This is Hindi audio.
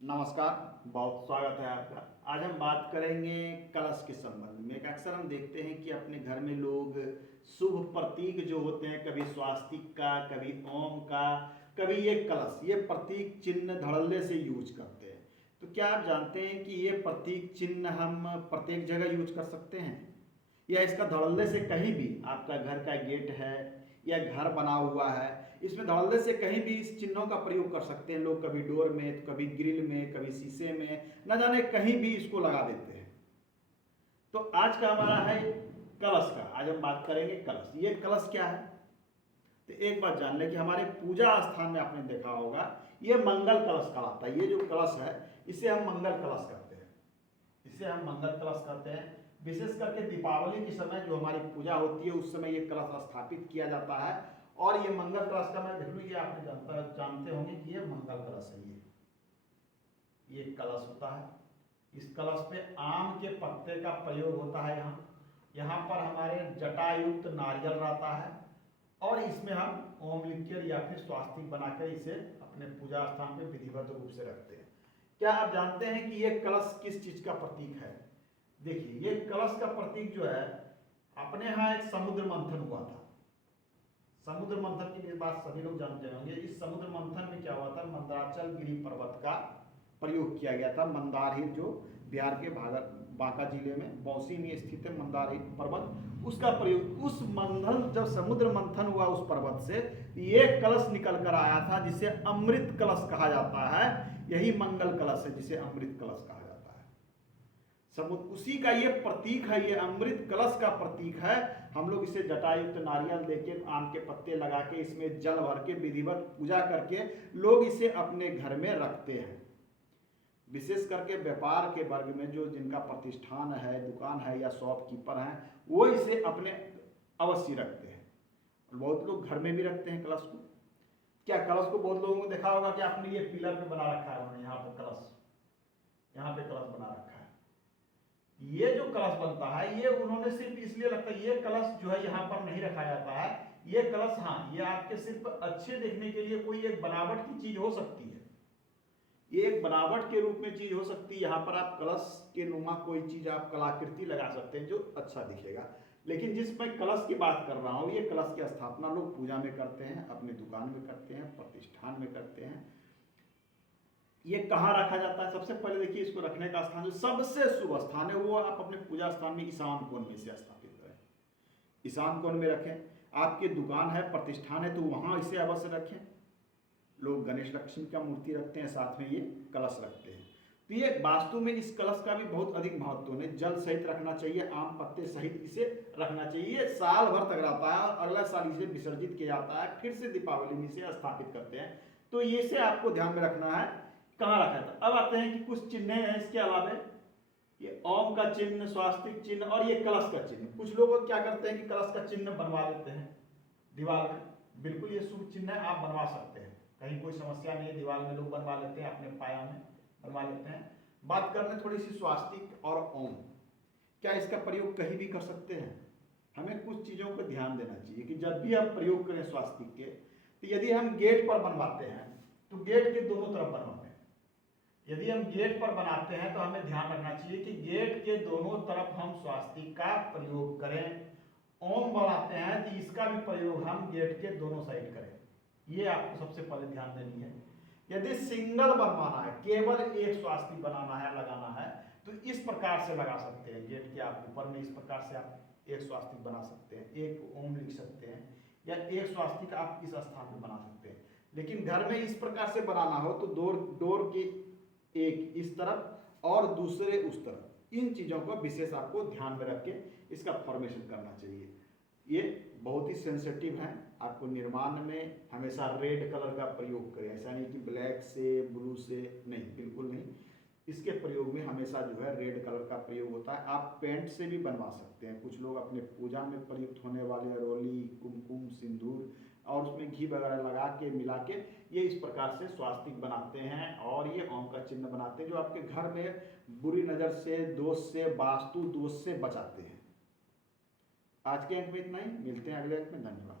नमस्कार। बहुत स्वागत है आपका। आज हम बात करेंगे कलश के संबंध में। अक्सर हम देखते हैं कि अपने घर में लोग शुभ प्रतीक जो होते हैं, कभी स्वास्तिक का, कभी ओम का, कभी ये कलश, ये प्रतीक चिन्ह धड़ल्ले से यूज करते हैं। तो क्या आप जानते हैं कि ये प्रतीक चिन्ह हम प्रत्येक जगह यूज कर सकते हैं, या इसका धड़ल्ले से कहीं भी, आपका घर का गेट है या घर बना हुआ है, इसमें धड़ल्ले से कहीं भी इस चिन्हों का प्रयोग कर सकते हैं लोग। कभी डोर में, तो कभी ग्रिल में, कभी शीशे में, न जाने कहीं भी इसको लगा देते हैं। तो आज का हमारा है कलश का। आज हम बात करेंगे कलश। ये कलश क्या है? तो एक बात जान लें कि हमारे पूजा स्थान में आपने देखा होगा, ये मंगल कलश कहलाता है। ये जो कलश है इसे हम मंगल कलश कहते हैं। इसे हम मंगल कलश कहते हैं। विशेष करके दीपावली के समय जो हमारी पूजा होती है, उस समय ये कलश स्थापित किया जाता है। और ये मंगल कलश का मैं देख लूँ, ये आपने जानते होंगे कि ये मंगल कलश है। ये कलश होता है। इस कलश पे आम के पत्ते का प्रयोग होता है। यहाँ पर हमारे जटायुक्त नारियल रहता है, और इसमें हम ओम लिखकर या फिर स्वास्तिक बनाकर इसे अपने पूजा स्थान पे विधिवत रूप से रखते हैं। क्या आप जानते हैं कि ये कलश किस चीज का प्रतीक है? देखिए, ये कलश का प्रतीक जो है, अपने यहाँ एक समुद्र मंथन हुआ था। समुद्र मंथन की बात सभी लोग जानते होंगे। इस समुद्र मंथन में क्या हुआ था, मंदराचल गिरी पर्वत का प्रयोग किया गया था। मंदार हिल, जो बिहार के बांका जिले में बौसी में स्थित है, मंदार हिल पर्वत, उसका प्रयोग, उस मंथन, जब समुद्र मंथन हुआ उस पर्वत से, ये कलश निकल कर आया था जिसे अमृत कलश कहा जाता है। यही मंगल कलश है जिसे अमृत कलश कहा जाता है। समुद्र, उसी का ये प्रतीक है, ये अमृत कलश का प्रतीक है। हम लोग इसे जटायुक्त नारियल देके, आम के पत्ते लगा के, इसमें जल भर के विधिवत पूजा करके लोग इसे अपने घर में रखते हैं। विशेष करके व्यापार के वर्ग में जो जिनका प्रतिष्ठान है, दुकान है या शॉपकीपर हैं, वो इसे अपने अवश्य रखते हैं। और बहुत लोग घर में भी रखते हैं कलश को। क्या कलश को बहुत लोगों को देखा होगा कि आपने ये पिलर पे बना रखा है, उन्होंने यहाँ पे कलश, यहाँ पे कलश बना रखा है। ये जो कलश बनता है, ये उन्होंने सिर्फ इसलिए रखा है, ये कलश जो है यहाँ पर नहीं रखा जाता है। ये कलश, हाँ, ये आपके सिर्फ अच्छे देखने के लिए कोई एक बनावट की चीज हो सकती है। ये एक बनावट के रूप में चीज हो सकती है। यहाँ पर आप कलश के नुमा कोई चीज, आप कलाकृति लगा सकते हैं जो अच्छा दिखेगा। लेकिन जिस मैं कलश की बात कर रहा हूँ, ये कलश की स्थापना लोग पूजा में करते हैं, अपने दुकान में करते हैं, प्रतिष्ठान में करते हैं। ये कहाँ रखा जाता है? सबसे पहले देखिए, इसको रखने का स्थान जो सबसे शुभ स्थान है, वो आप अपने पूजा स्थान में ईशान कोण में से स्थापित करें। ईशान कोण में रखें। आपकी दुकान है, प्रतिष्ठान है, तो वहाँ इसे अवश्य रखें। लोग गणेश लक्ष्मी का मूर्ति रखते हैं, साथ में ये कलश रखते हैं। तो ये वास्तु में इस कलश का भी बहुत अधिक महत्व है। जल सहित रखना चाहिए, आम पत्ते सहित इसे रखना चाहिए। साल भर तक रहता है और अगला साल इसे विसर्जित किया जाता है, फिर से दीपावली में इसे स्थापित करते हैं। तो ये से आपको ध्यान में रखना है कहाँ रखा था। अब आते हैं कि कुछ चिन्ह हैं इसके अलावा, ये ओम का चिन्ह, स्वास्तिक चिन्ह और ये कलश का चिन्ह। कुछ लोग क्या करते हैं कि कलश का चिन्ह बनवा देते हैं दीवार में। बिल्कुल ये शुभ चिन्ह है, आप बनवा सकते हैं, कहीं कोई समस्या नहीं है। दीवार में लोग बनवा लेते हैं, अपने पाया में बनवा लेते हैं। बात कर लें थोड़ी सी स्वास्तिक और ओम। क्या इसका प्रयोग कहीं भी कर सकते हैं? हमें कुछ चीज़ों पर ध्यान देना चाहिए कि जब भी हम प्रयोग करें स्वास्तिक के, तो यदि हम गेट पर बनवाते हैं तो गेट के दोनों तरफ बनवाएं। यदि हम गेट पर बनाते हैं तो हमें ध्यान रखना चाहिए कि गेट के दोनों तरफ हम स्वास्तिक का प्रयोग करें। ओम बनाते हैं तो इसका भी प्रयोग हम गेट के दोनों साइड करें। ये आपको सबसे पहले ध्यान देनी है। यदि सिंगल बनवाना है, केवल एक स्वास्तिक बनाना है, लगाना है, तो इस प्रकार से लगा सकते हैं। गेट के आप ऊपर में इस प्रकार से आप एक स्वास्तिक बना सकते हैं, एक ओम लिख सकते हैं, या एक स्वास्तिक आप इस स्थान पे बना सकते हैं। लेकिन घर में इस प्रकार से बनाना हो तो डोर के एक इस तरफ और दूसरे उस तरफ, इन चीज़ों को विशेष आपको ध्यान में रख के इसका फॉर्मेशन करना चाहिए। ये बहुत ही सेंसिटिव है। आपको निर्माण में हमेशा रेड कलर का प्रयोग करें, ऐसा नहीं कि ब्लैक से, ब्लू से, नहीं, बिल्कुल नहीं। इसके प्रयोग में हमेशा जो है रेड कलर का प्रयोग होता है। आप पेंट से भी बनवा सकते हैं। कुछ लोग अपने पूजा में प्रयुक्त होने वाले रोली, कुमकुम, सिंदूर और उसमें घी वगैरह लगा के, मिला के, ये इस प्रकार से स्वास्तिक बनाते हैं और ये ओम का चिन्ह बनाते हैं, जो आपके घर में बुरी नज़र से, दोष से, वास्तु दोष से बचाते हैं। आज के अंक में इतना ही, मिलते हैं अगले अंक में। धन्यवाद।